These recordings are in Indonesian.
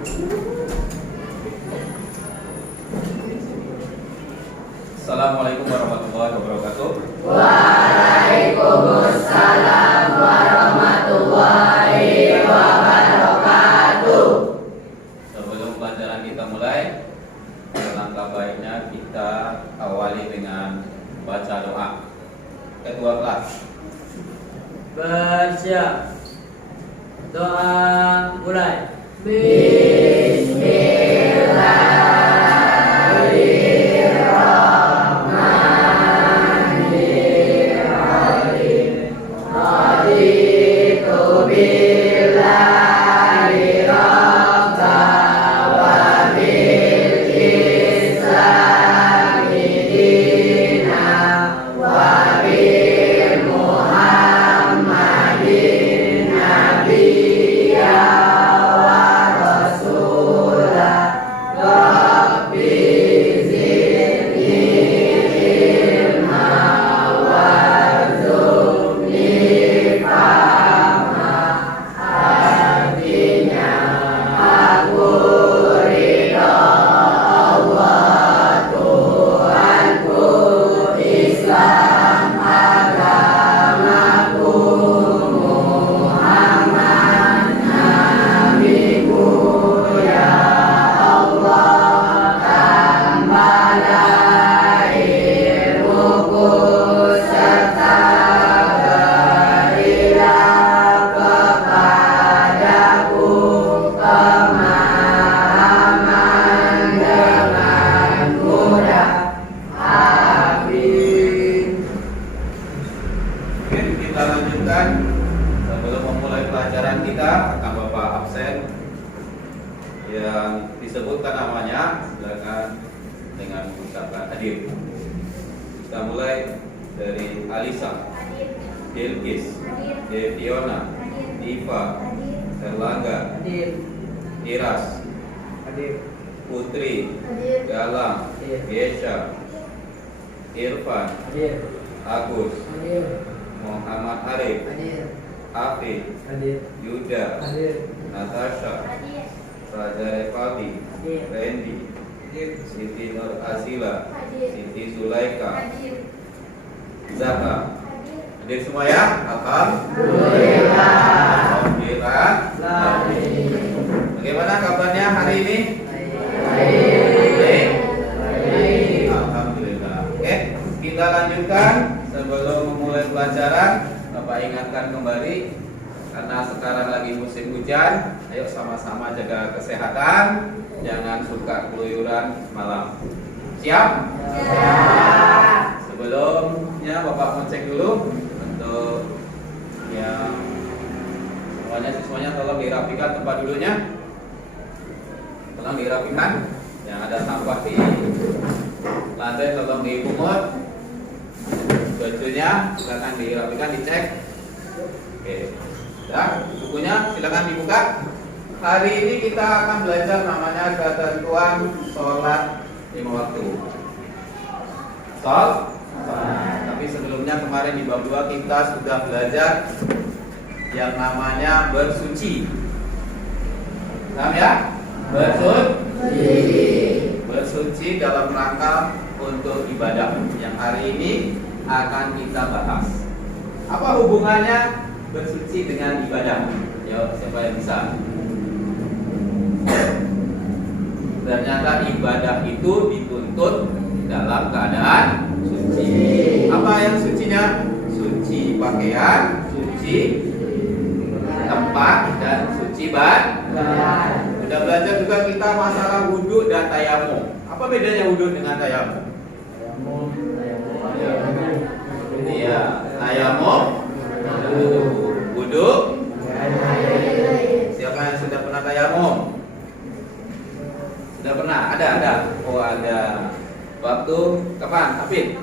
Assalamualaikum warahmatullahi wabarakatuh. Waalaikumsalam warahmatullahi wabarakatuh. Sebelum pelajaran kita mulai, alangkah baiknya kita awali dengan baca doa. Ketua kelas, Baca doa mulai. Bismillahirrahmanirrahim. Raditu billahi rabban wa bil islami dinan wa bi Muhammadin nabiyya wa rasulah. Rabbi zidni ilma warzuqni fahma. Artinya aku ridha Allah Tuhanku, Islam agamaku, Muhammad nabiku. Ya Allah, tambahlah ilmuku serta berilah kepadaku pemahaman dengan mudah. Amin. Oke, kita lanjutkan. Sebelum memulai pelajaran kita, akan Bapak absen yang disebutkan namanya, silakan dengan mengucapkan hadir. Kita mulai dari Alisa, Dilkis, Deviona, Diva, Erlangga, Hadir. Iras, Hadir. Putri, Hadir. Galang, Gesha, Irfan, Hadir. Agus, Hadir. Muhammad Arif, Hadir. Afif, Hadir. Yuda, Hadir. Natasha, Raja Revati, Hadir. Randy, Siti Nur Asila, Siti Sulaika, Zaka. Hadir semua ya? Alhamdulillah. Alhamdulillah. Bagaimana kabarnya hari ini? Baik. Alhamdulillah. Oke, kita lanjutkan. Sebelum memulai pelajaran, Bapak ingatkan kembali, karena sekarang lagi musim hujan, ayo sama-sama jaga kesehatan, jangan suka keluyuran malam. Siap? Sebelumnya Bapak mau cek dulu untuk yang siswanya tolong dirapikan tempat duduknya. Tolong dirapikan. Yang ada sampah di lantai tolong dipungut. Bajunya silakan dirapikan, dicek. Oke. Ya, bukunya silakan dibuka. Hari ini kita akan belajar namanya ketentuan sholat 5 waktu. Tapi sebelumnya kemarin di bab 2 kita sudah belajar yang namanya bersuci. Paham ya? Bersuci dalam rangka untuk ibadah. Yang hari ini akan kita bahas. Apa hubungannya bersuci dengan ibadah? Yo, siapa yang bisa? Ternyata ibadah itu dituntut dalam keadaan suci. Apa yang sucinya? Suci pakaian, suci tempat, dan suci badan. Sudah belajar juga kita masalah wudhu dan tayamum. Apa bedanya wudhu dengan tayamum? Iya, tayamum, wudhu. Siapa yang sudah pernah tayamum? Sudah pernah? Ada. Oh, ada. Waktu kapan? Hafid?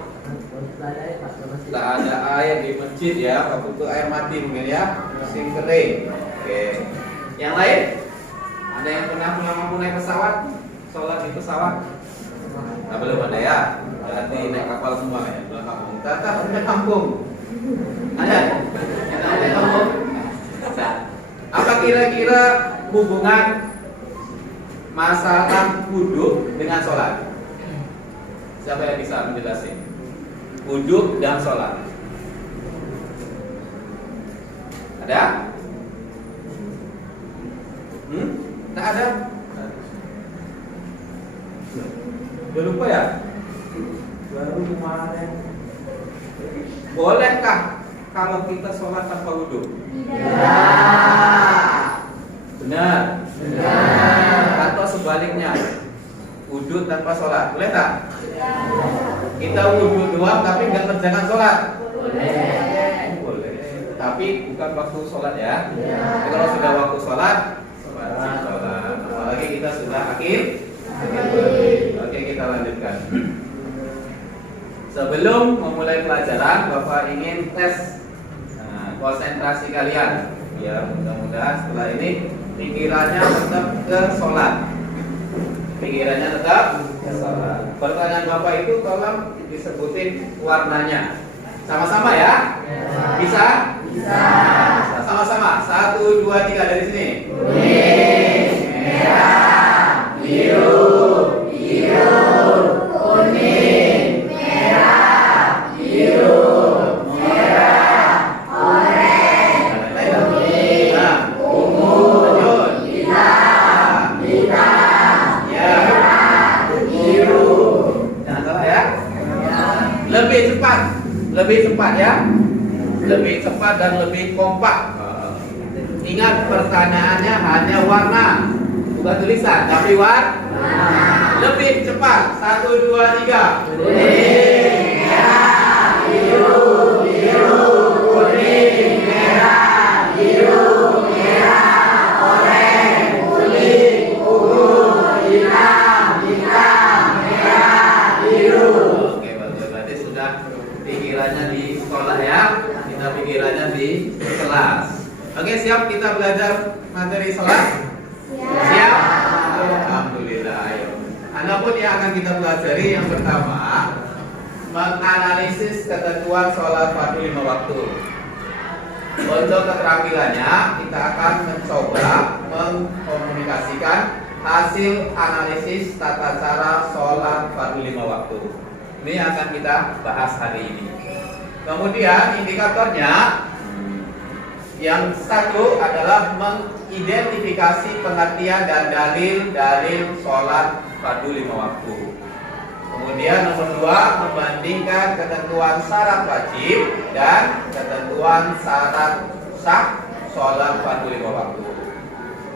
Setelah ada air di masjid ya, waktu itu air mati mungkin ya, musim kering. Oke. Yang lain? Ada yang pernah mampu naik pesawat? Sholat di pesawat? Nah, belum ada ya. Berarti naik kapal semua ya, pulang kampung. Tetap punya kampung. Ada? Yang naik kampung? Nah, apa kira-kira hubungan masalah wudhu dengan sholat? Siapa yang bisa menjelaskan? Wudhu dan sholat. Ada? Tak ada? Udah lupa ya? Baru kemarin. Bolehkah kalau kita sholat tanpa wudhu? Benar. Atau sebaliknya, wudhu tanpa sholat, boleh tak? Kita wudhu doang tapi nggak kerjakan sholat. Boleh. Tapi bukan waktu sholat ya. Tapi kalau sudah waktu sholat, sholat. Apalagi kita sudah akhir. Oke, kita lanjutkan. Sebelum memulai pelajaran, Bapak ingin tes konsentrasi kalian. Ya, mudah-mudahan setelah ini pikirannya tetap ke sholat. Pikirannya tetap ke sholat. Pertanyaan Bapak itu tolong disebutin warnanya. Sama-sama ya? Bisa? Bisa. Sama-sama. 1, 2, 3 dari sini. Kuning, merah, biru, kuning, merah, biru, merah, oranye, kuning, ungu, hitam, ya, biru. Jangan salah ya. Lebih cepat ya. Lebih cepat dan lebih kompak. Ingat pertanyaannya hanya warna, bukan tulisan, tapi warna. Lebih cepat. 1, 2, 3. Kuning, merah, biru, kuning, merah, biru, merah, oranye, kuning, ungu, hitam, merah, biru. Oke, bagus. Berarti sudah pikirannya di sekolah ya. Kita pikirannya di kelas. Oke, siap kita belajar materi sholat? Siap? Alhamdulillah. Ayo. Anda pun yang akan kita pelajari yang pertama, menganalisis ketentuan sholat fardu 5 waktu. Untuk keterampilannya, kita akan mencoba mengkomunikasikan hasil analisis tata cara sholat fardu 5 waktu. Ini akan kita bahas hari ini. Kemudian indikatornya yang satu adalah mengidentifikasi pengertian dan dalil-dalil sholat fardu 5 waktu. Kemudian nomor 2, membandingkan ketentuan syarat wajib dan ketentuan syarat sah sholat fardu 5 waktu.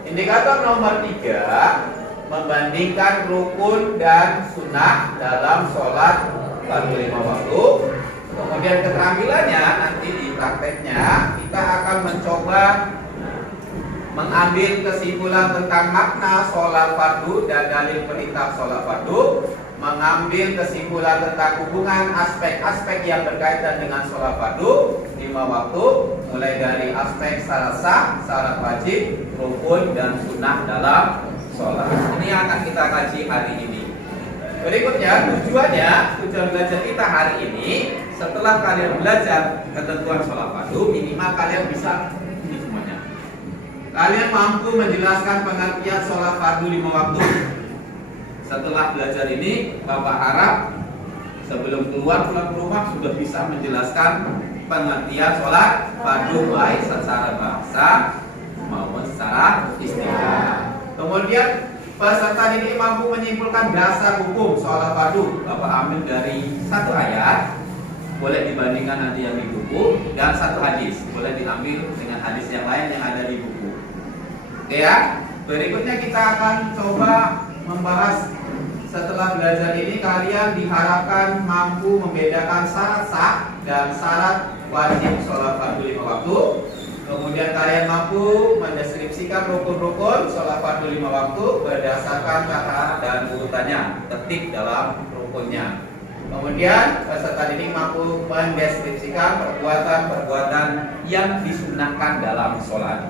Indikator nomor 3, membandingkan rukun dan sunnah dalam sholat fardu 5 waktu. Kemudian keterampilannya nanti di prakteknya kita akan mencoba mengambil kesimpulan tentang makna sholat fardu dan dalil perintah sholat fardu, mengambil kesimpulan tentang hubungan aspek-aspek yang berkaitan dengan sholat fardu 5 waktu, mulai dari aspek syarat sah, syarat wajib, rukun dan sunnah dalam sholat. Ini yang akan kita kaji hari ini. Berikutnya tujuan belajar kita hari ini, setelah kalian belajar ketentuan sholat fardu, minimal kalian bisa ini semuanya. Kalian mampu menjelaskan pengertian sholat fardu 5 waktu. Setelah belajar ini, Bapak harap sebelum pulang ke rumah sudah bisa menjelaskan pengertian sholat fardu baik secara bahasa maupun secara istilah. Kemudian peserta ini mampu menyimpulkan dasar hukum sholat fardu. Bapak ambil dari satu ayat, boleh dibandingkan nanti yang di buku, dan satu hadis, boleh diambil dengan hadis yang lain yang ada di buku. Oke ya. Berikutnya kita akan coba membahas. Setelah belajar ini kalian diharapkan mampu membedakan syarat sah dan syarat wajib sholat fardu 5 waktu. Kemudian kalian mampu mendeskripsikan rukun-rukun sholat fardu 5 waktu berdasarkan kata dan urutannya, ketik dalam rukunnya. Kemudian peserta didik mampu mendeskripsikan perbuatan-perbuatan yang disunahkan dalam sholat.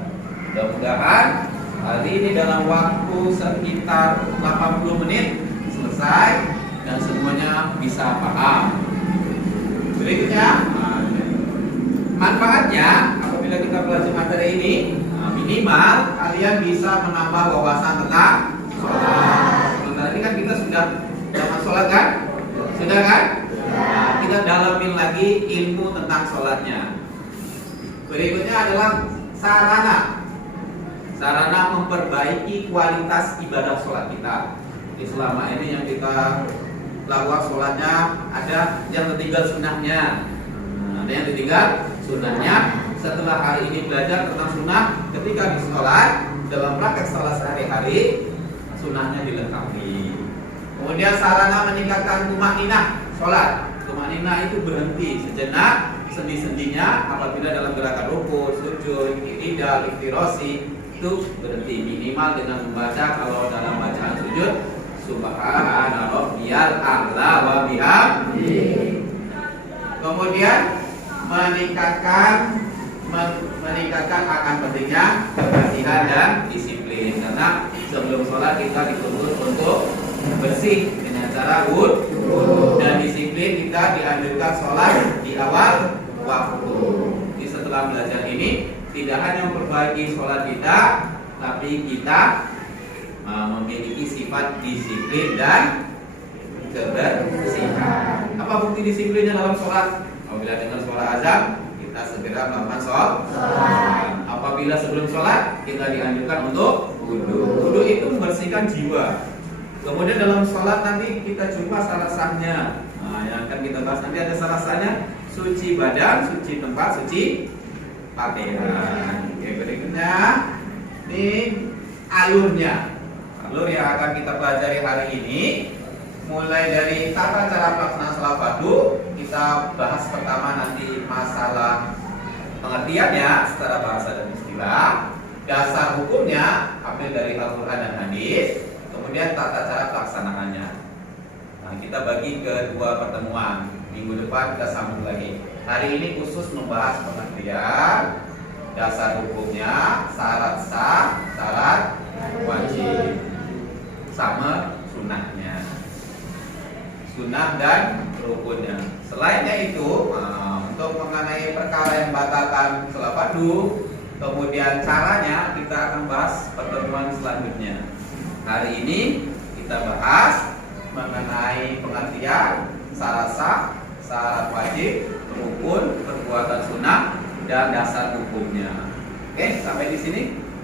Mudah-mudahan hari ini dalam waktu sekitar 80 menit selesai dan semuanya bisa paham. Berikutnya, manfaatnya apabila kita belajar materi ini, minimal kalian bisa menambah wawasan tentang sholat. Sudah kan? Nah, kita dalamin lagi ilmu tentang sholatnya. Berikutnya adalah sarana. Sarana memperbaiki kualitas ibadah sholat kita. Jadi selama ini yang kita lakukan sholatnya ada yang tertinggal sunnahnya. Ada yang tertinggal sunnahnya. Setelah hari ini belajar tentang sunnah, ketika di sholat dalam praktek sholat sehari-hari, sunnahnya dilengkapi. Kemudian sarana meningkatkan tumaninah sholat. Tumaninah itu berhenti sejenak sendi-sendinya apabila dalam gerakan ruku, sujud, i'tidal, iftirasi itu berhenti minimal dengan membaca kalau dalam bacaan sujud subhana rabbiyal a'la wa bihamdihi. Kemudian meningkatkan akan pentingnya kebersihan dan disiplin, karena sebelum sholat kita dituntut untuk bersih dengan cara wudu, dan disiplin kita dianjurkan sholat di awal waktu. Jadi setelah belajar ini tidak hanya memperbaiki sholat kita, tapi kita memiliki sifat disiplin dan kebersihan. Apa bukti disiplinnya dalam sholat? Apabila dengar suara azan, kita segera melakukan sholat. Apabila sebelum sholat, kita dianjurkan untuk wudu. Wudu itu membersihkan jiwa. Kemudian dalam sholat nanti kita jumpa salah sahnya. Nah, yang akan kita bahas nanti ada salah sahnya: suci badan, suci tempat, suci pakaian. Oke, berikutnya ini alurnya. Alur yang akan kita pelajari hari ini, mulai dari tata cara pelaksanaan sholat fardu. Kita bahas pertama nanti masalah pengertiannya secara bahasa dan istilah, dasar hukumnya ambil dari Al-Quran dan hadis, kemudian tata cara pelaksanaannya. Nah, kita bagi ke dua pertemuan. Minggu depan kita sambung lagi. Hari ini khusus membahas pengertian, dasar hukumnya, syarat sah, syarat wajib, sama sunnahnya, sunnah dan rukunnya. Selainnya itu, untuk mengenai perkara yang membatalkan sholat fardu, kemudian caranya kita akan bahas pertemuan selanjutnya. Hari ini kita bahas mengenai pengertian, syarat sah, syarat wajib, rukun, perbuatan sunnah, dan dasar hukumnya. Oke, sampai di sini.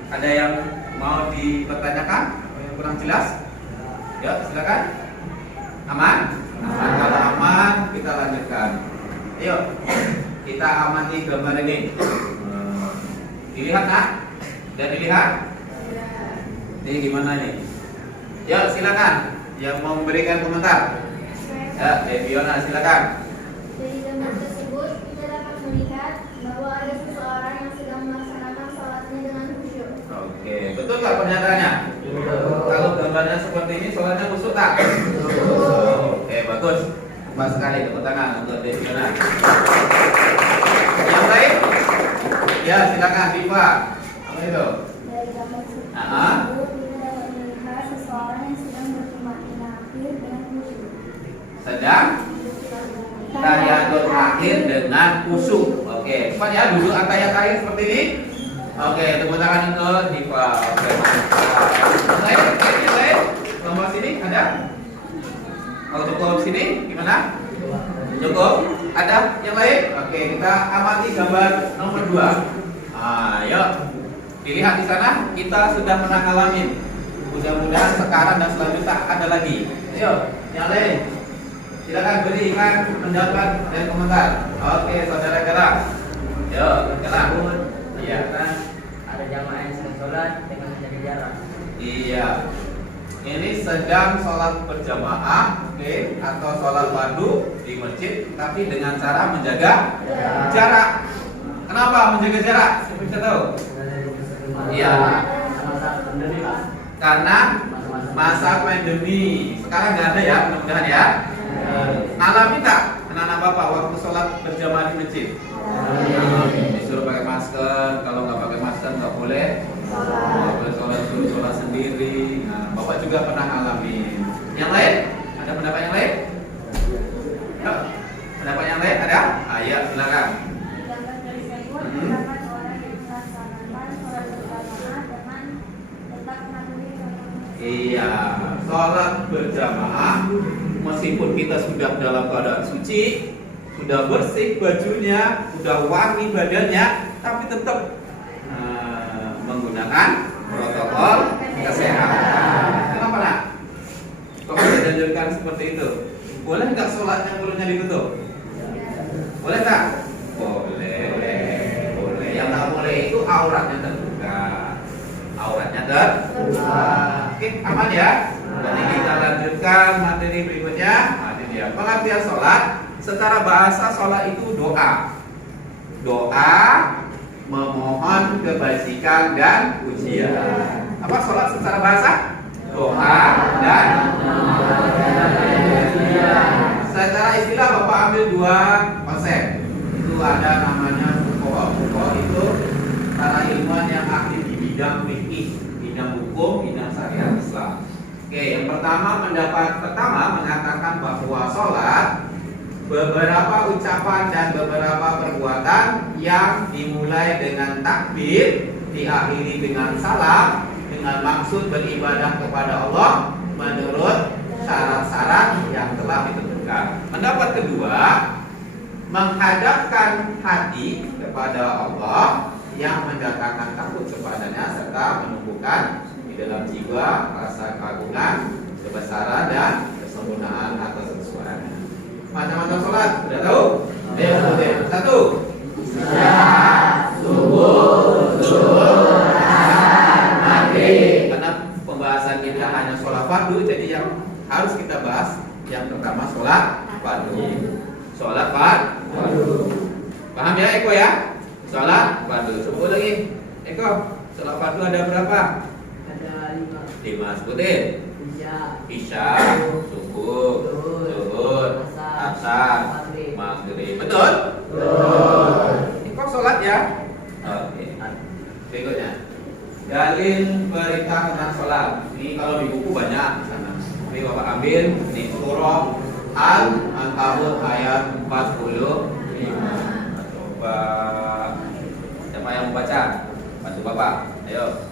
Ada yang mau dipertanyakan? Yang kurang jelas? Ya, silakan. Aman? Aman. Kalau aman, kita lanjutkan. Ayo, kita amati gambar ini. Dilihat, nak? Dan dilihat? Ini gimana ini? Ya, silakan. Yang mau memberikan komentar. Ya, Fiona, silakan. Dari gambar tersebut kita dapat melihat bahwa ada seseorang yang sedang melaksanakan sholatnya dengan khusyuk. Oke, betul nggak pernyataannya? Kalau gambarnya seperti ini, sholatnya khusyuk tak? Oke, bagus. Pas sekali, tepuk tangan untuk Fiona. Yang lain? Ya, silakan, Diva. Apa itu? Dari gambar tersebut kita dapat melihat seseorang yang sedang bertumaninah akhir dengan khusyuk. Sedang tahiyatul akhir dengan khusyuk. Oke, cepat ya, duduk atayat akhir seperti ini. Oke, tepuk tangan untuk Diva. Oke, mantap. Yang lain? Nomor sini ada? Kalau cukup sini gimana? Cukup? Ada yang lain? Oke, kita amati gambar nomor 2. Ayo, dilihat di sana. Kita sudah pernah ngalamin. Mudah-mudahan sekarang dan selanjutnya ada lagi. Ayo, yang lain. Silakan berikan pendapat dan komentar. Oke, saudara gerak. Yo, gerak. Iya. Kan ada jamaah yang sedang sholat dengan menjaga jarak. Iya. Ini sedang sholat berjamaah, oke, atau sholat fardu di masjid, tapi dengan cara menjaga jarak. Kenapa menjaga jarak? Siapa bisa tahu? Iya. Masa pandemi, Pak. Karena masa pandemi. Sekarang nggak ada ya, mudah-mudahan ya. Alami tak anak-anak bapak waktu sholat berjamaah di masjid? Disuruh pakai masker, kalau nggak pakai masker nggak boleh. Boleh sholat sendiri. Nah, bapak juga pernah alami. Yang lain? Ada pendapat yang lain? Ya. Pendapat yang lain ada? Ayo silakan. Gambar tersebut terdapat orang yang melaksanakan sholat berjamaah dengan tetap mematuhi protokol. Iya, sholat berjamaah meskipun kita sudah dalam keadaan suci, sudah bersih bajunya, sudah wangi badannya, tapi tetap menggunakan protokol kesehatan. Kenapa nak? Kok kita dianjurkan seperti itu? Boleh nggak sholatnya mulutnya ditutup? Boleh nggak? Boleh. Yang nggak boleh itu auratnya terbuka. Oke, aman ya? Jadi kita lanjutkan materi berikutnya. Nah, ini dia pengertian sholat. Secara bahasa sholat itu doa. Doa memohon kebajikan dan pujian. Apa sholat secara bahasa? Doa dan secara istilah Bapak ambil dua konsep. Itu ada namanya fuqaha itu para ilmuwan yang aktif di bidang fikih, bidang hukum, bidang syariat Islam. Oke, yang pertama pendapat pertama mengatakan bahwa sholat beberapa ucapan dan beberapa perbuatan yang dimulai dengan takbir, diakhiri dengan salam, dengan maksud beribadah kepada Allah menurut syarat-syarat yang telah ditentukan. Pendapat kedua, menghadapkan hati kepada Allah yang mendatangkan takut kepadanya serta menumbuhkan di dalam jiwa rasa keagungan, kebesaran dan kesempurnaan atas sesuatu. Macam-macam sholat, sudah tahu? Satu. Subuh, zuhur, asar, maghrib. Karena pembahasan kita hanya sholat fardu, jadi yang harus kita bahas yang pertama sholat fardu. Sholat fardu. Paham ya Eko ya? Sholat fardu. Sebut lagi. Eko, sholat fardu ada berapa? Ada 5. Sebutin. Isya, subuh, zuhur, asar, maghrib. Betul? Eko sholat ya? Oke. Berikutnya. Dalil perintah tentang sholat. Ini kalau di buku banyak di sana. Tapi Bapak ambil di surah Al-Ankabut ayat 45. Coba siapa yang membaca? Bantu Bapak. Ayo.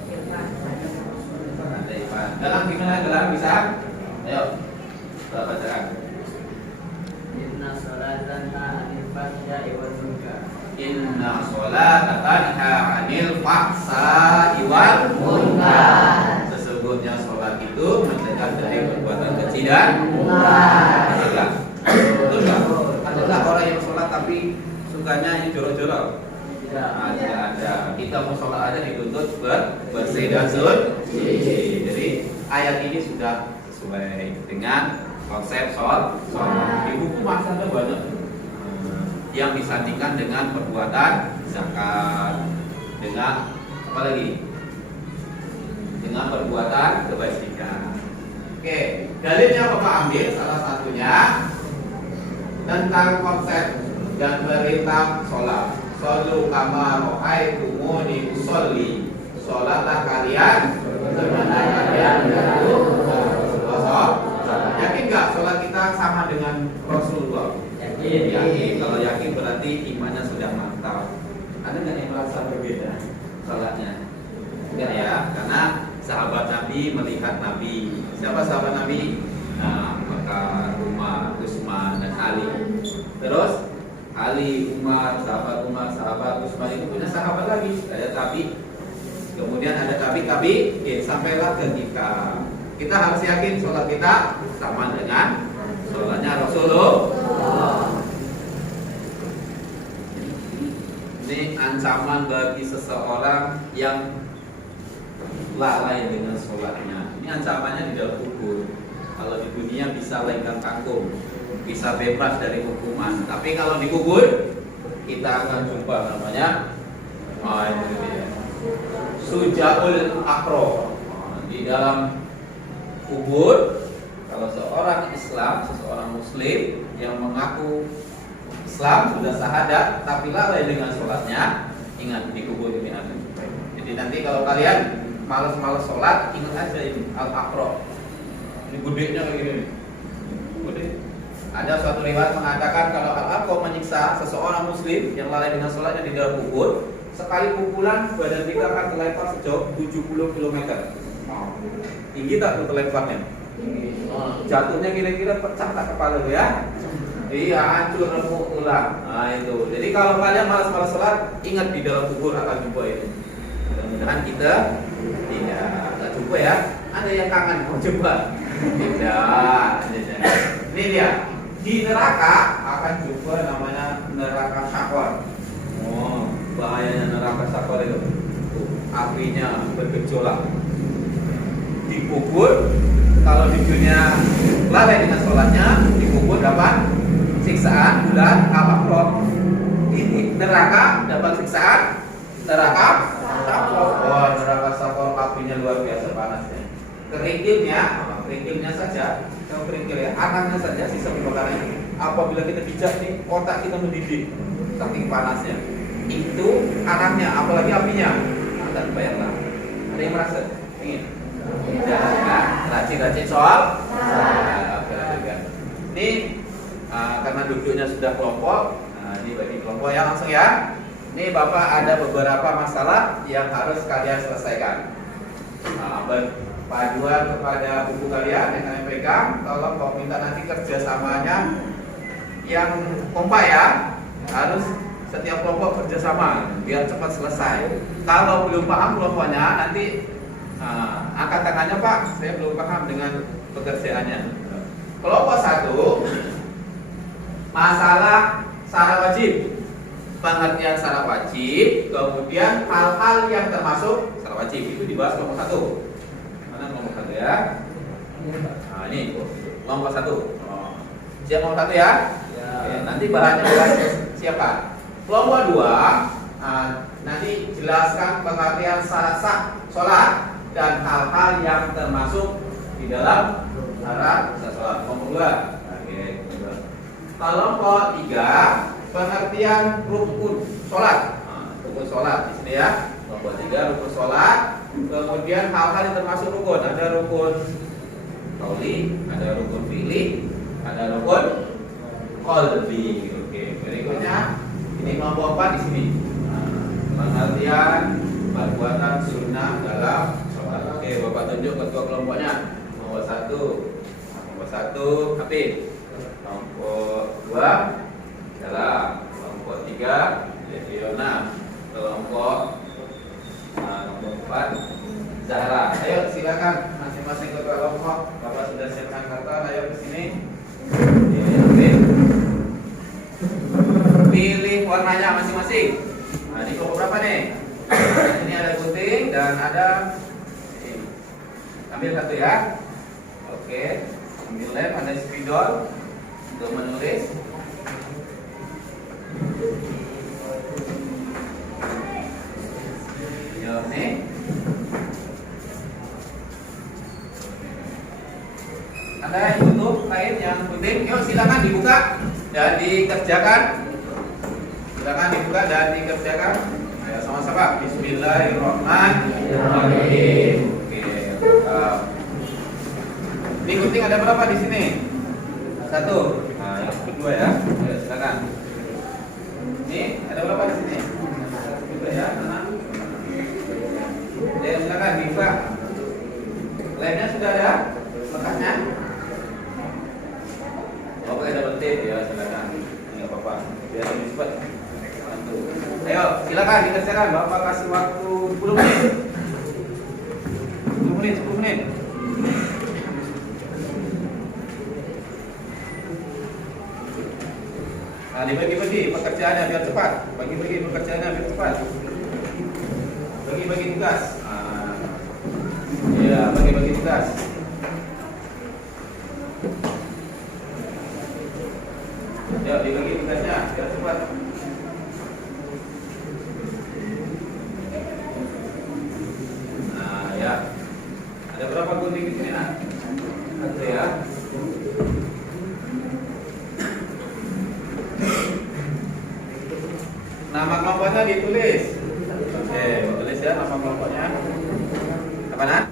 Dalam gimana? Dalam bisa? Ayo. Kita bacakan. Inna sholatan ta'anil fahsya'i wal munkar. Inna sholata tanha 'anil fahsya'i wal munkar. Sesungguhnya sholat itu mencegah dari perbuatan keji dan munkar. Betul nggak? Ada nggak orang yang sholat tapi sukanya yang jorok-jorok? Tidak. Ada. Kita mau sholat aja dituntut bersih dan suci. Jadi ayat ini sudah sesuai dengan konsep sholat. Di buku masih ada banyak yang disandingkan dengan perbuatan zakat, dengan apa lagi? Dengan perbuatan kebajikan. Oke, dalilnya Bapak ambil salah satunya tentang konsep dan perintah sholat. Shollu kama ra'aitumuni usolli. Sholatlah kalian sebagaimana kalian Rasulullah. Yakin nggak sholat kita sama dengan Rasulullah? Yakin. Kalau yakin berarti imannya sudah mantap. Ada nggak yang merasa berbeda sholatnya? Enggak ya, karena sahabat Nabi melihat Nabi. Siapa sahabat Nabi? Nah, maka Umar, Utsman dan Ali. Terus Ali, Umar, sahabat Utsman itu punya sahabat lagi. Ada tabi. Kemudian ada tabi, sampailah ke kita. Kita harus yakin sholat kita sama dengan sholatnya Rasulullah. Ini ancaman bagi seseorang yang lalai dengan sholatnya. Ini ancamannya di dalam kubur. Kalau di dunia bisa lenggang kangkung, bisa bebas dari hukuman. Tapi kalau di kubur kita akan jumpa namanya itu dia. Sujaul akro. Di dalam kubur, kalau seorang Islam, seseorang Muslim yang mengaku Islam sudah syahadat tapi lalai dengan sholatnya, ingat di kubur ini ada. Jadi nanti kalau kalian malas-malas sholat, ingat aja ini al-akro. Ini gedenya kayak gini. Gede. Ada suatu riwayat mengatakan kalau al-akro menyiksa seseorang Muslim yang lalai dengan sholatnya di dalam kubur, sekali pukulan badan kita akan terlempar sejauh 70 km. Tinggi tak tuh lebarnya? Jatuhnya kira-kira pecah tak kepala lu ya? Iya, hancur remuk ulang. Nah itu. Jadi kalau kalian malas-malas sholat, ingat di dalam kubur akan jumpa ini. Mudah-mudahan kita tidak jumpa ya. Ada yang kangen mau jumpa? Tidak. Ini dia. Di neraka akan jumpa namanya neraka syakor. Oh, bahayanya neraka syakor itu. Apinya bergejolak. Dikubur. Kalau di dunia lalai dengan sholatnya, dikubur dapat siksaan dan al-akhrob. Ini neraka dapat siksaan neraka syakor. Oh, neraka syakor apinya luar biasa panasnya. Keringkilnya saja, kalau keringkil ya, anaknya saja sisa pembakarannya. Apabila kita pijak nih, otak kita mendidih saking panasnya. Itu anaknya, apalagi apinya. Nah, dan bayanglah. Ada yang merasa ingin? Tidak, rajin-rajin soal. Ini karena duduknya sudah kelompok. Nah, ini bagi kelompok ya langsung ya. Ini Bapak ada beberapa masalah yang harus kalian selesaikan. Paduan kepada buku kalian yang kalian pegang. Tolong Bapak minta nanti kerjasamanya yang kompak ya. Harus setiap kelompok kerjasama biar cepat selesai. Kalau belum paham kelompoknya nanti angkat tangannya Pak, saya belum paham dengan pekerjaannya. Kelompok 1 masalah syarat wajib, pengertian syarat wajib, kemudian hal-hal yang termasuk syarat wajib itu dibahas kelompok 1. Mana kelompok 1 ya? Nah ini kelompok 1. Siap kelompok 1 ya? Oke, nanti bahannya bahas siapa? Kelompok 2 nanti jelaskan pengertian syarat sah sholat dan hal-hal yang termasuk di dalam syarat sholat. Kelompok 2. Oke. Kelompok 3 pengertian rukun sholat. Rukun sholat di sini ya. Kelompok 3 rukun sholat. Kemudian hal-hal yang termasuk rukun. Ada rukun qauli, ada rukun fi'li, ada rukun qalbi. Oke. Berikutnya ini kelompok 4 di sini. Pengertian perbuatan sunnah dalam sholat. Oke, Bapak tunjuk ketua kelompoknya. Nomor 1 Habib. Kelompok 2 adalah kelompok 3 Leviona. Kelompok nomor 4 Zahra. Ayo silakan masing-masing ketua kelompok. Bapak sudah siapkan karton. Ayo ke sini. Pilih warnanya masing-masing. Nah, ini kelompok berapa nih? Ini ada gunting dan ada ini. Ambil satu ya. Oke. Ambil lem, ada spidol untuk menulis. Yo, nih. Ada yang tutup kain yang gunting. Yuk silakan dibuka dan dikerjakan. Silakan dibuka dan dikerjakan. Ayo sama-sama. Bismillahirrahmanirrahim. Oke. Ini gunting ada berapa di sini? 1. Nah, yang kedua ya. Ayo silakan. Ini ada berapa di sini? 1 ya, anak. Ayo silakan dibuka. Lemnya sudah ada? Lekasnya? Oh, pakai double tape ya, silakan. Enggak apa-apa. Biar lebih cepat. Ayo, silakan dikerjakan. Bapak kasih waktu 10 menit. 10 menit. Nah, dibagi-bagi pekerjaannya biar cepat. Bagi-bagi pekerjaannya biar cepat. Bagi-bagi tugas. Ya, bagi-bagi tugas. Ya, dibagi tugasnya biar cepat. Nah, ya. Ada berapa gunting di sini, Nak? 1 ya. Nama kelompoknya ditulis. Oke, tulis ya nama kelompoknya. Apa, Nak?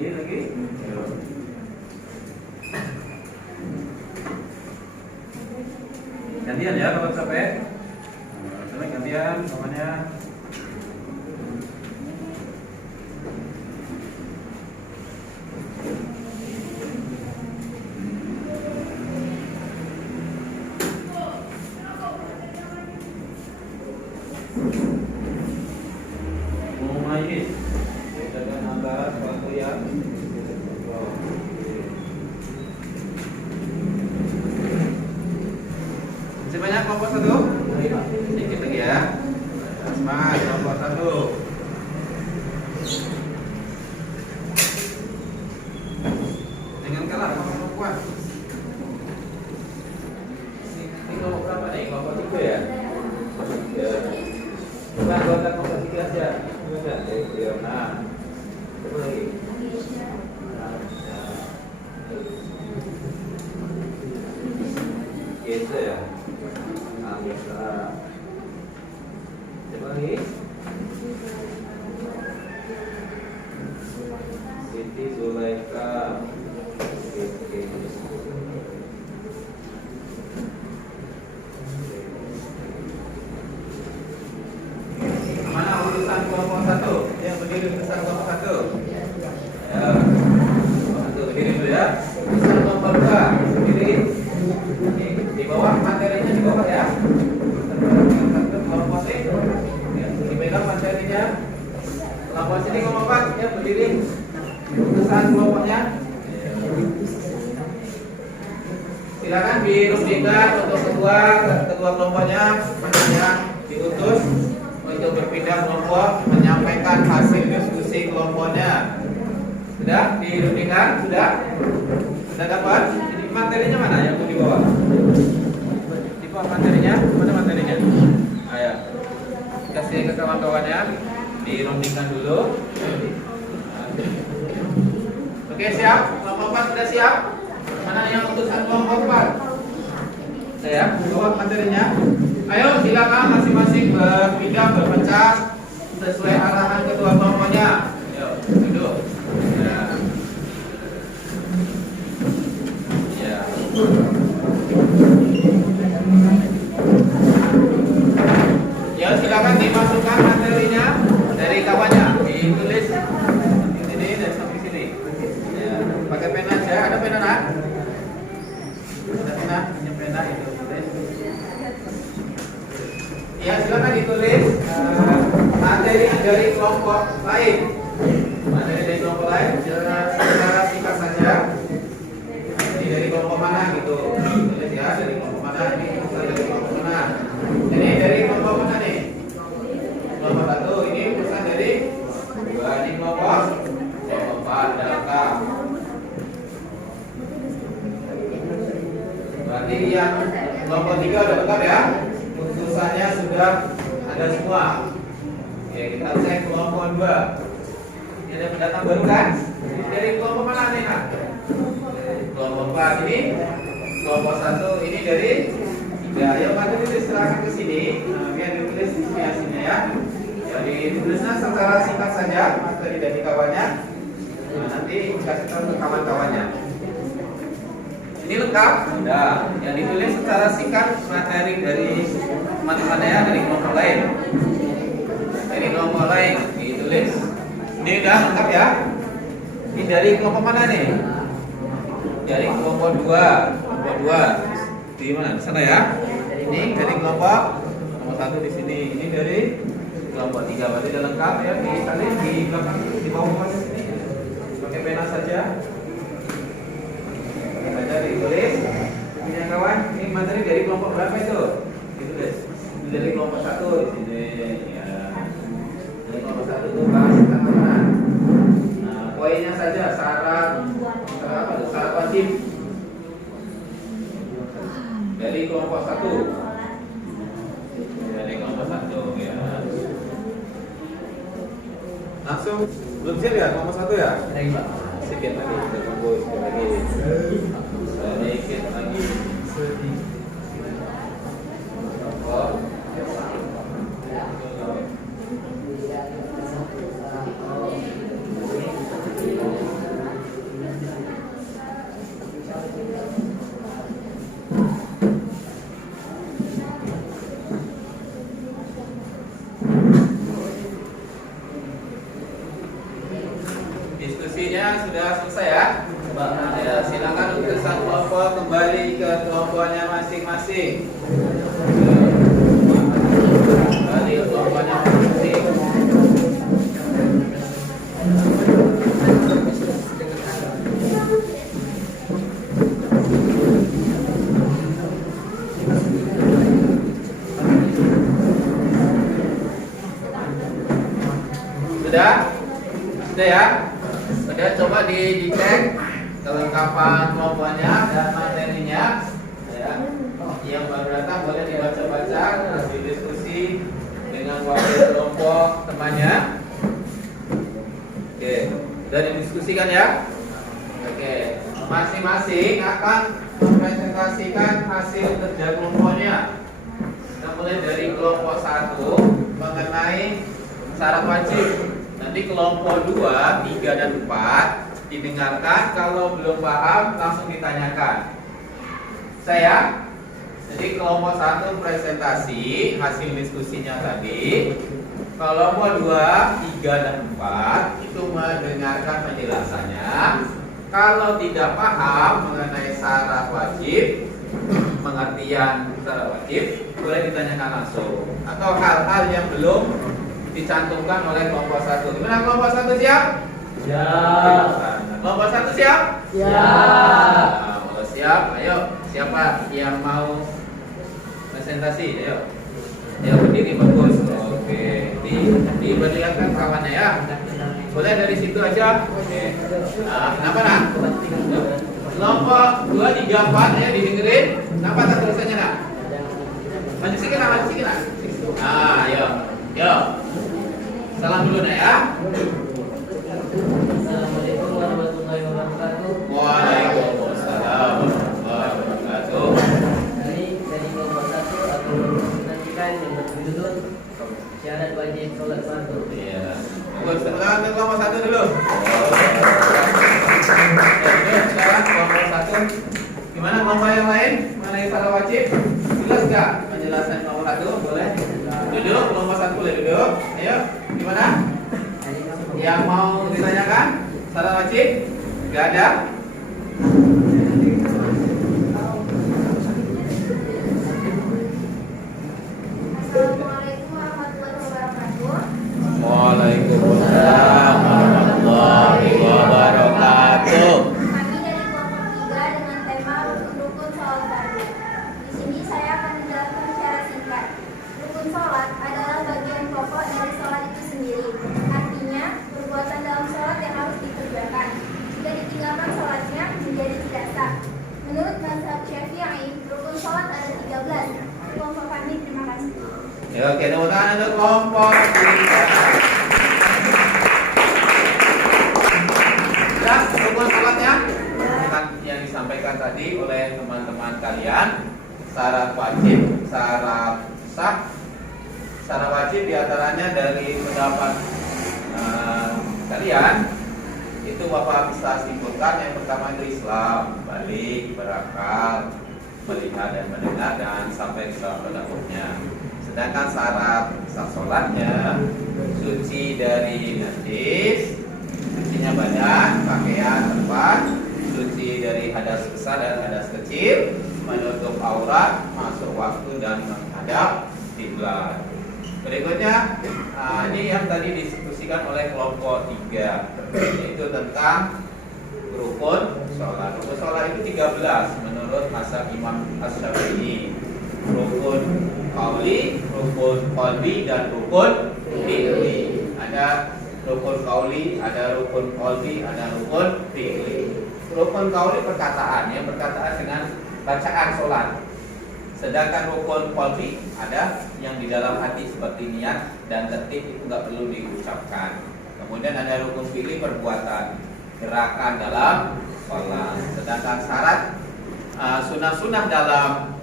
Lagi. Gantian ya kalau capek. Gantian namanya. Mumayyiz dengan antara suatu yang sebanyak kelompok satu. Sedikit lagi ya. Semangat kelompok satu. Dengan kalah kelompok kuat. Ini kelompok berapa nih? Kelompok tiga ya. Bukan anggota kelompok tiga aja. Nah, coba lagi. Gitu ya. Nah, bisa. Coba lagi. Siti Zulaika. Oke. Mana urusan kelompok satu? Yang berdiri urusan kelompok satu. Ya. Satu berdiri dulu ya. Urusan kelompok dua berdiri. Di bawah materinya di bawah ya. Kelompok sini. Ya, dipegang materinya. Kelompok sini kelompok 4 ya berdiri. Urusan kelompoknya. Silakan dirumpikan untuk kedua kelompoknya mana yang diutus untuk berpindah kelompok menyampaikan hasil diskusi kelompoknya. Sudah dirumpikan? Sudah dapat? Ini materinya mana yang di bawah? Di bawah materinya? Mana materinya? Ayo kasih ke kawan-kawannya, dirumpikan dulu. Oke, siap? Kelompok 4 sudah siap? Mana yang utusan kelompok 4? Saya bawa materinya. Ayo silakan masing-masing berpindah berpecah sesuai arahan ketua kelompoknya. Ayo duduk. Ya. Ya silakan dimasukkan materinya dari kawannya, ditulis di sini dan sampai sini. Ya, pakai pena aja. Ada pena nak? Ada pena? Yang pena itu tulis. Ya silakan ditulis materi dari kelompok lain. Materi dari kelompok lain secara singkat saja. Ini dari kelompok mana gitu? Tulis ya dari kelompok mana ini? Dari kelompok mana? Ini dari kelompok mana nih? Kelompok 1. Ini pesan dari 2. Ini kelompok 4 data. Berarti yang kelompok 3 udah lengkap ya? Utusannya sudah ada semua. Oke, kita cek kelompok 2. Ini ada pendatang baru kan? Ini dari kelompok mana nih Kak? Kelompok 4 ini. Kelompok 1 ini dari 3. Ayo Pak tulis serahkan ke sini. Biar ditulis sini ya. Jadi ditulisnya secara singkat saja materi dari kawannya. Nah, nanti kasih tahu ke kawan-kawannya. Ini lengkap? Sudah. Yang ditulis secara singkat materi dari teman-teman ya, dari kelompok lain. Dari kelompok lain ditulis. Ini udah lengkap ya? Ini dari kelompok mana nih? Dari kelompok 2. Kelompok 2. Di mana? Di sana ya? Ini dari kelompok nomor 1 di sini. Ini dari kelompok 3. Berarti udah lengkap ya? Disalin di belakang di bawah proses ini. Pakai pena saja. Saja ditulis. Punya kawan, ini materi dari kelompok berapa itu? Ditulis. Dari kelompok 1 di sini. Ya. Dari kelompok 1 itu bahas tentang mana? Nah, poinnya saja syarat apa tuh? Syarat wajib. Dari kelompok 1. Dari kelompok 1 ya. Langsung belum siap ya kelompok 1 ya? Lagi Pak. Sedikit lagi, kita tunggu sedikit lagi. Sedikit lagi. Oh. Diskusinya sudah selesai ya. Ya, silakan untuk satu kelompok kembali ke kelompoknya masing-masing. Kembali ke kelompok Sudah? Sudah ya? Sudah, coba dicek kelengkapan kelompoknya dan materinya. Ya. Yang baru datang boleh dibaca-baca, berdiskusi dengan wakil kelompok temannya. Oke, sudah didiskusikan ya? Oke, masing-masing akan mempresentasikan hasil kerja kelompoknya. Kita mulai dari kelompok 1 mengenai syarat wajib. Nanti kelompok 2, 3 dan 4 didengarkan, kalau belum paham langsung ditanyakan. Jadi kelompok 1 presentasi hasil diskusinya tadi. Kelompok 2, 3 dan 4 itu mendengarkan penjelasannya. Kalau tidak paham mengenai syarat wajib, pengertian syarat wajib, boleh ditanyakan langsung. Atau hal-hal yang belum dicantumkan oleh kelompok 1. Gimana kelompok 1 siap? Siap. Kelompok 1 siap? Siap. Nah, kalau siap, ayo siapa yang mau presentasi? Ayo. Ya berdiri bagus. Oke. Diperlihatkan kawannya ya. Boleh dari situ aja. Oke. Nah, kenapa nak? Kelompok 2, 3, 4 ya didengerin. Kenapa tak tulisannya nak? Maju sikit nak, maju sikit nak. Nah, ayo. Yo. Salam dulu nak ya. Assalamualaikum warahmatullahi wabarakatuh. Waalaikumsalam warahmatullahi wabarakatuh. Dari kelompok 1 aku menantikan yang berjudul syarat wajib sholat fardu. Iya. Bagus, sekarang kelompok 1 dulu. Sekarang kelompok 1. Gimana kelompok yang lain mengenai syarat wajib? Jelas nggak penjelasan kelompok 1? Boleh. Duduk, kelompok 1 boleh duduk. Ayo, gimana? Yang mau ditanyakan syarat wajib? Nggak ada? Assalamualaikum warahmatullahi wabarakatuh. Waalaikumsalam warahmatullahi wabarakatuh. Kami dari kelompok 3 dengan tema rukun-rukun sholat fardu. Di sini saya akan menjelaskan secara singkat. Rukun sholat adalah bagian pokok dari sholat itu sendiri. Artinya, perbuatan dalam sholat yang harus dikerjakan. Jika ditinggalkan sholatnya menjadi tidak sah. Menurut mazhab Syafi'i, rukun sholat ada 13. Kelompok kami, terima kasih. Ya, oke, tepuk tangan untuk kelompok 3. Jelas rukun sholatnya? Kan yang disampaikan tadi oleh teman-teman kalian, syarat wajib, syarat sah. Syarat wajib diantaranya dari pendapat kalian itu Bapak bisa simpulkan. Yang pertama itu Islam, balik, berakal, melihat dan mendengar dan sampai ke dalam tadabburnya. Sedangkan syarat sah sholatnya suci dari najis, sucinya badan, pakaian, tempat, suci dari hadas besar dan hadas kecil, menutup aurat, masuk waktu dan menghadap kiblat. Berikutnya, ini yang tadi didiskusikan oleh kelompok 3, yaitu tentang rukun sholat. Rukun sholat itu 13 menurut mazhab Imam Asy-Syafi'i. Rukun qauli, rukun qalbi, dan rukun fi'li. Ada rukun qauli, ada rukun qalbi, ada rukun fi'li. Rukun qauli perkataan, ya, perkataan dengan bacaan sholat. Sedangkan rukun qalbi ada yang di dalam hati seperti niat dan tertib, itu nggak perlu diucapkan. Kemudian ada rukun fi'li, perbuatan, gerakan dalam sholat. Sedangkan syarat sunnah-sunnah dalam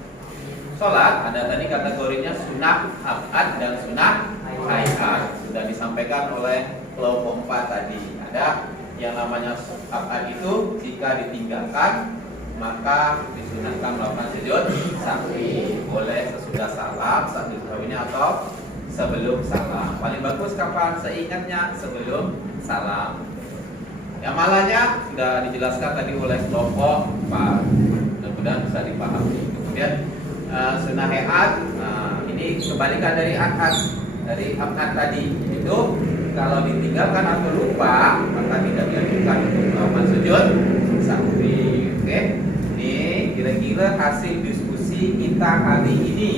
sholat ada tadi kategorinya sunnah abad dan sunnah hayat. Sudah disampaikan oleh kelompok 4 tadi. Ada yang namanya abad itu jika ditinggalkan maka disunahkan melakukan sujud sahwi. Boleh sesudah salam, saat sahwinya atau sebelum salam. Paling bagus kapan? Seingatnya sebelum salam. Yang malahnya sudah dijelaskan tadi oleh kelompok 4. Mudah-mudahan bisa dipahami. Kemudian sunnah hayat, ini kebalikan dari akad. Dari akad tadi itu kalau ditinggalkan atau lupa maka tidak dianjurkan untuk melakukan sujud sahwi. Oke, ini kira-kira hasil diskusi kita hari ini.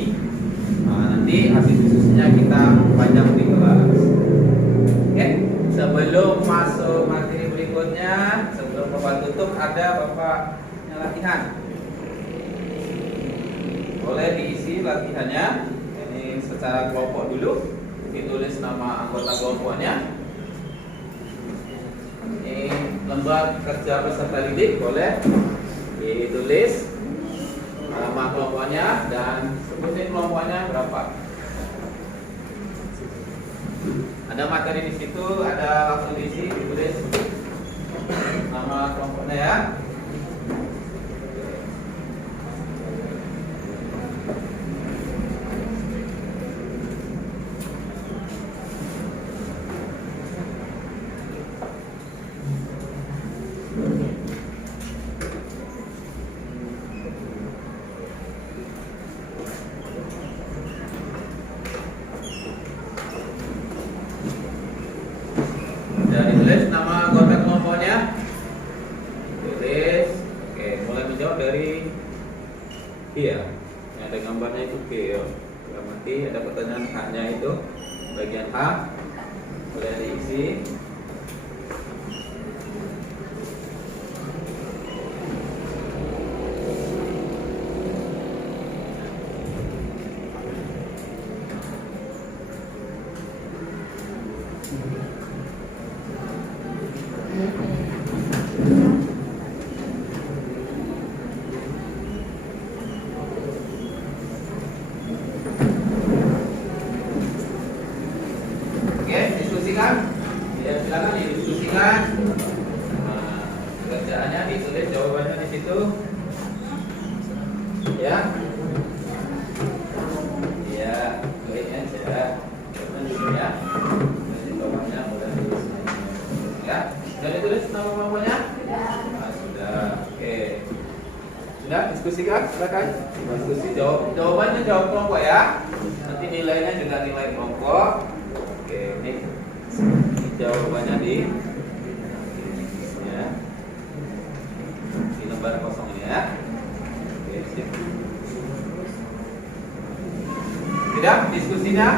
Nanti hasil diskusinya kita panjang di kelas. Oke. masuk materi berikutnya, sebelum Bapak tutup ada Bapaknya latihan. Boleh diisi latihannya. Ini secara kelompok dulu. Ditulis nama anggota kelompoknya. Ini lembar kerja peserta didik, boleh ditulis nama kelompoknya dan sebutin kelompoknya berapa. Ada materi di situ, ada langsung diisi, ditulis nama kelompoknya ya. Ditulis nama anggota kelompoknya. Tulis. Oke, mulai menjawab dari dia. Yang ada gambarnya itu G ya. Nanti ada pertanyaan H-nya itu bagian H. Boleh diisi. Oke, diskusikan. Ya, silakan didiskusikan. Nah, kerjaannya ditulis, jawabannya di situ. Ya. Ya, baik aja. Jangan dulu ya. Nanti jawabannya udah ditulis. Ya, sudah ditulis nama kelompoknya? Nah, sudah. Oke. Sudah diskusikan, silakan. Diskusi jawabannya jawab kelompok ya. Nanti nilainya juga nilai kelompok. Oke, ini jawabannya di ya, di lembar kosong ini ya. Oke, sip. Tidak diskusinya?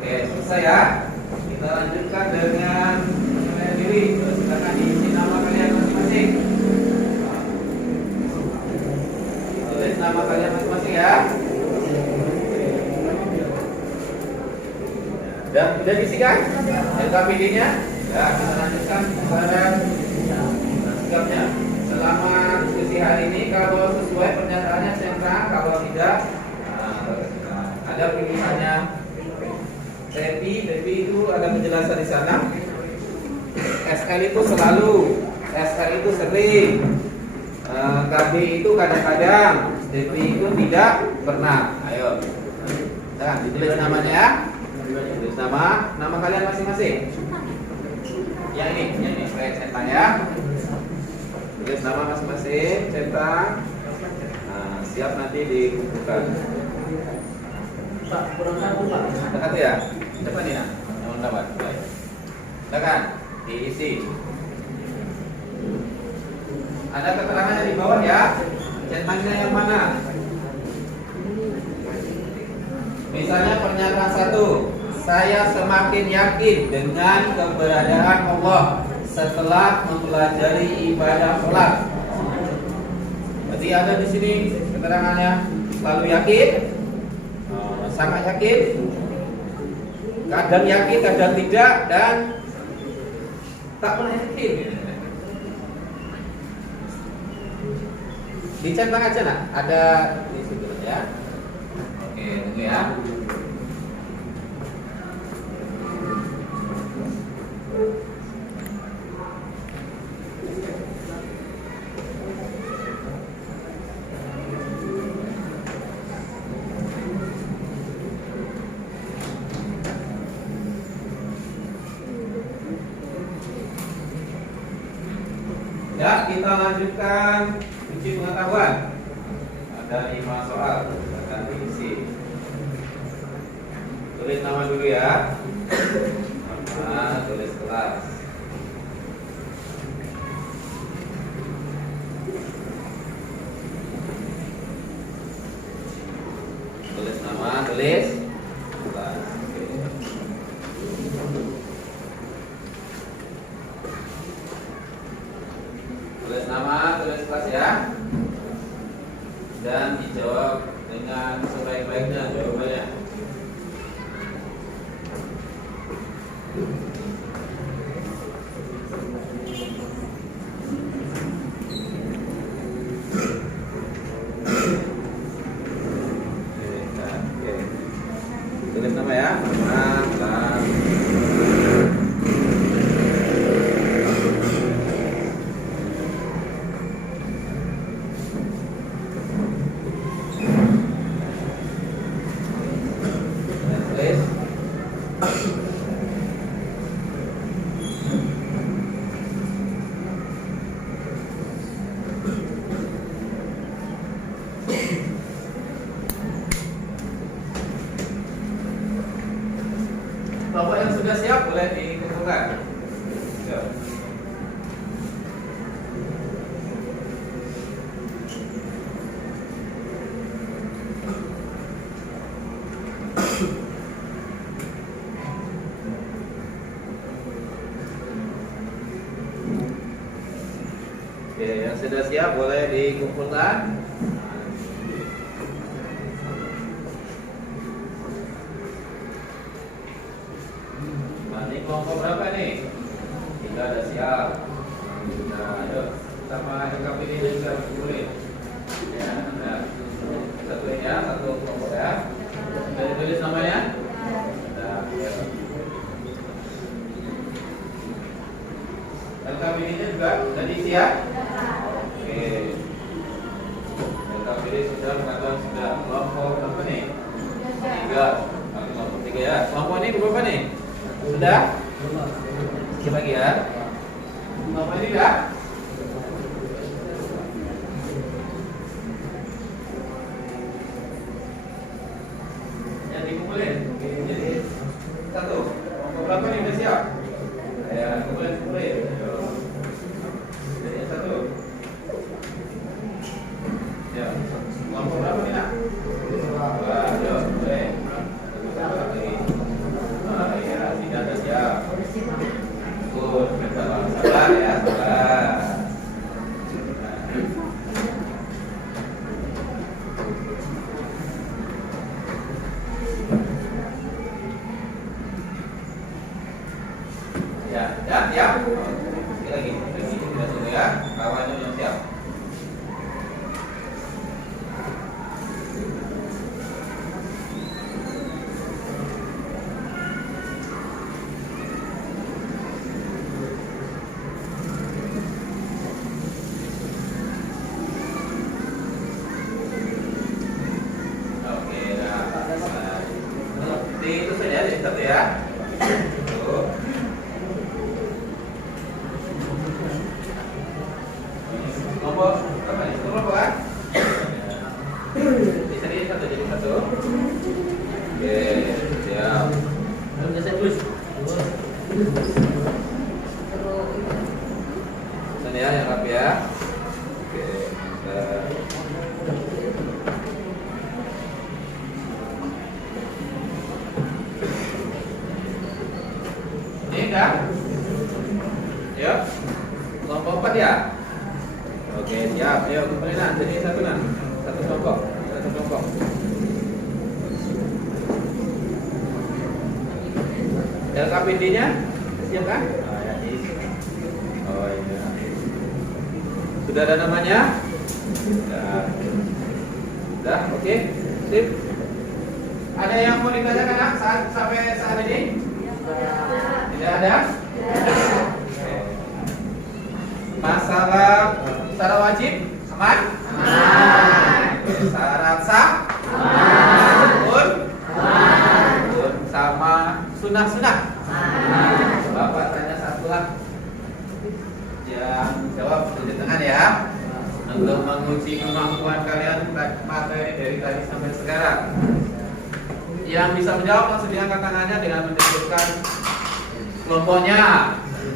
Oke, selesai ya. Kita lanjutkan dengan percaya diri. Silakan diisi nama kalian masing-masing. Tulis nama kalian masing-masing ya. Sudah diisikan? LKPD-nya? Ya, kita lanjutkan pada sikapnya. Selama diskusi hari ini, kalau sesuai pernyataannya centang, kalau tidak, ada pilihannya. TPI itu ada penjelasan di sana. SL itu selalu, SL itu sering, KB itu kadang-kadang, TPI itu tidak pernah. Ayo, nah, ditulis namanya ya. Tulis nama kalian masing-masing. Yang ini saya centang ya. Tulis nama masing-masing, centang. Nah, siap nanti dikumpulkan. Pak, kurang satu Pak. Dekat ya? Depan ya? Yang dapat. Baik. Silakan diisi. Ada keterangannya di bawah ya. Centangnya yang mana? Misalnya pernyataan 1, saya semakin yakin dengan keberadaan Allah setelah mempelajari ibadah sholat. Berarti ada di sini keterangannya selalu yakin, sangat yakin, kadang yakin, kadang tidak, dan tak pernah yakin. Dicentang aja nak, ada di situ ya. Oke, tunggu ya. Ya, kita lanjutkan uji pengetahuan. Ada 5 soal, akan diisi. Tulis nama dulu ya. Nama, tulis kelas. Tulis nama, tulis kelas. Oke. Oke. Tulis nama ya. Nama. Bapak yang sudah siap boleh dikumpulkan. Ya. Oke, yang sudah siap boleh dikumpulkan. Nanti kelompok berapa nih? Kita udah siap. Nah, ayo sama LKPD juga kumpulin. Ya, nah. Satu ini ya, satu kelompok ya. Sudah ditulis namanya? Nah, ya. LKPD-nya juga sudah diisi ya? Oke. LKPD sudah mengatakan sudah kelompok berapa nih? 3. Kelompok 3 ya. Kelompok ini berapa nih? Sudah? Sedikit lagi ya. Kelompok ini sudah? Yang dikumpulin. Jadi satu. Kelompok berapa nih udah siap? Ya, kumpulin. Jadi satu. Ya, kelompok berapa nih nak? 2. Ayo, boleh. Satu lagi. Ya, tidak ada siap. Sabar ya, sabar. Ya, siap. Sekali lagi, kita tunggu ya. Kawannya belum siap. Itu saja di satu ya. Tuh. Kelompok apa nih? Kelompok kan? Bisa di satu jadi satu. Oke, siap. Belum selesai tulis. Sini ya yang rapi ya. Oke. Ini enggak? Ya. Kelompok 4 ya? Oke, siap. Ayo kumpulin nah. Jadi satu nah. Satu kelompok. Satu kelompok. LKPD-nya siap kan? Oh iya. Sudah ada namanya? Sudah, oke. Sip. Ada yang mau ditanyakan nak sampai saat ini? Tidak ada? Masalah syarat wajib aman? Aman. Syarat sah? Aman. Rukun? Aman. Rukun sama sunah-sunah? Aman. Bapak tanya satu lah. Yang jawab di tengah ya. Untuk menguji kemampuan kalian materi dari tadi sampai sekarang. Yang bisa menjawab langsung diangkat tangannya dengan menunjukkan kelompoknya,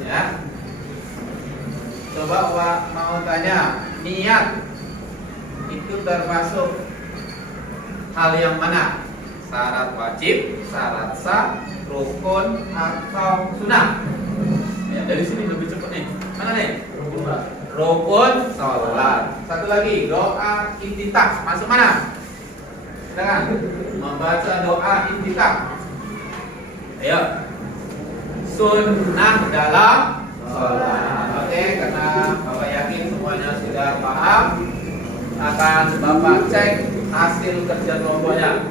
ya. Coba mau tanya, niat itu termasuk hal yang mana? Syarat wajib, syarat sah, rukun atau sunnah? Ya, dari sini lebih cepat nih. Mana nih? Rukun sholat. Satu lagi, doa iftitah masuk mana? Silakan membaca doa iftitah. Ayo. sunnah dalam sholat. Oke, karena Bapak yakin semuanya sudah paham, akan Bapak cek hasil kerja kelompoknya.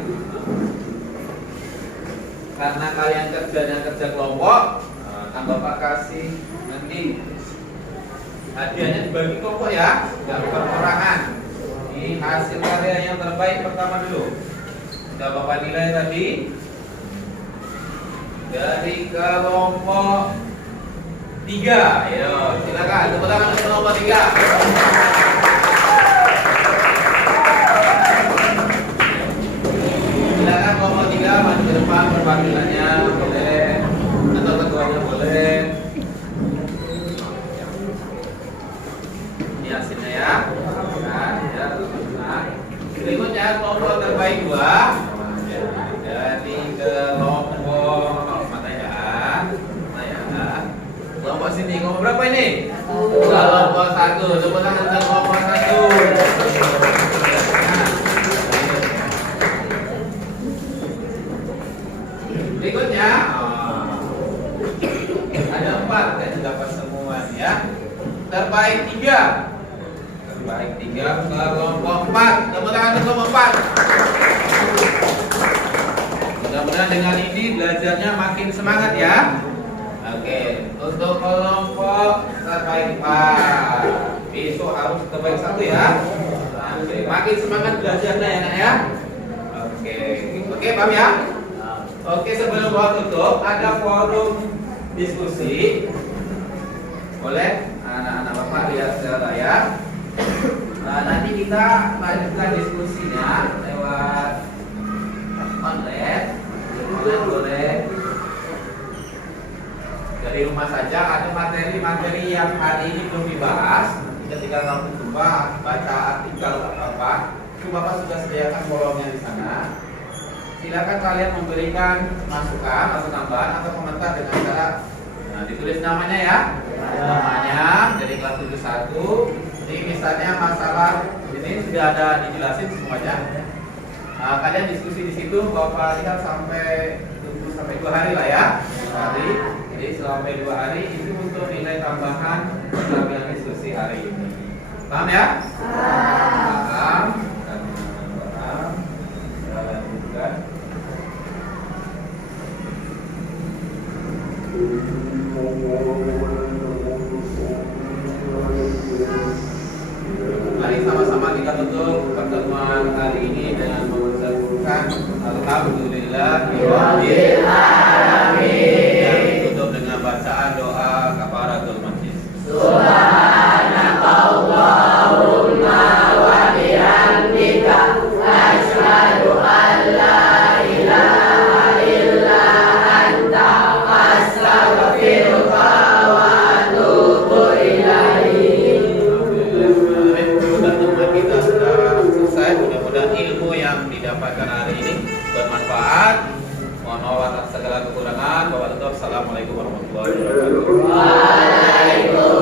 Karena kalian kerjanya kerja kelompok, akan Bapak kasih nanti hadiahnya dibagi kelompok ya, nggak perorangan. Ini hasil karya yang terbaik pertama dulu. Sudah Bapak nilai tadi dari kelompok 3. Ayo, silakan tepuk tangan untuk kelompok 3. Silakan kelompok 3 maju ke depan perwakilannya boleh atau ketuanya boleh. Ini hasilnya ya. Berikutnya kelompok terbaik 2 dari kelompok mana ya? Kelompok sini, kelompok berapa ini? Kelompok 1. Tepuk tangan untuk kelompok 1. Berikutnya ada 4 dan dapat semua ya. Terbaik 3. Terbaik 3 ke kelompok 4. Tepuk tangan untuk kelompok 4. Mudah-mudahan dengan ini belajarnya makin semangat ya. Oke, untuk kelompok terbaik 4 besok harus terbaik 1 ya. Oke, makin semangat belajarnya ya nak ya. Oke, paham ya? Oke, sebelum gua tutup ada forum diskusi. Boleh anak-anak Bapak lihat secara layar. Nanti kita lanjutkan diskusinya lewat online. Boleh dari rumah saja. Ada materi-materi yang hari ini belum dibahas. Ketika kamu coba baca artikel apa, itu Bapak sudah sediakan kolomnya di sana. Silakan kalian memberikan masukan atau tambahan atau komentar dengan cara ditulis namanya ya. Namanya dari kelas 71. Jadi misalnya masalah ini sudah ada dijelasin semuanya. Kalian diskusi di situ, Bapak lihat sampai 2 hari lah ya. 2 hari. Jadi sampai 2 hari itu untuk nilai tambahan pengambilan diskusi hari ini. Paham ya? Paham. Paham. Kita lanjutkan. Mari sama-sama kita tutup pertemuan hari ini dengan mengucapkan alhamdulillahirabbil alamin. Yang ditutup dengan bacaan doa kafaratul majlis. Subhanakallahumma wa bihamdika asyhadu an la ilaha illa anta astaghfiruka wa atubu ilaik. Kita sudah selesai. Mudah-mudahan ilmu yang didapatkan hari ini bermanfaat. Mohon maaf atas segala kekurangan. Wassalamualaikum warahmatullahi wabarakatuh.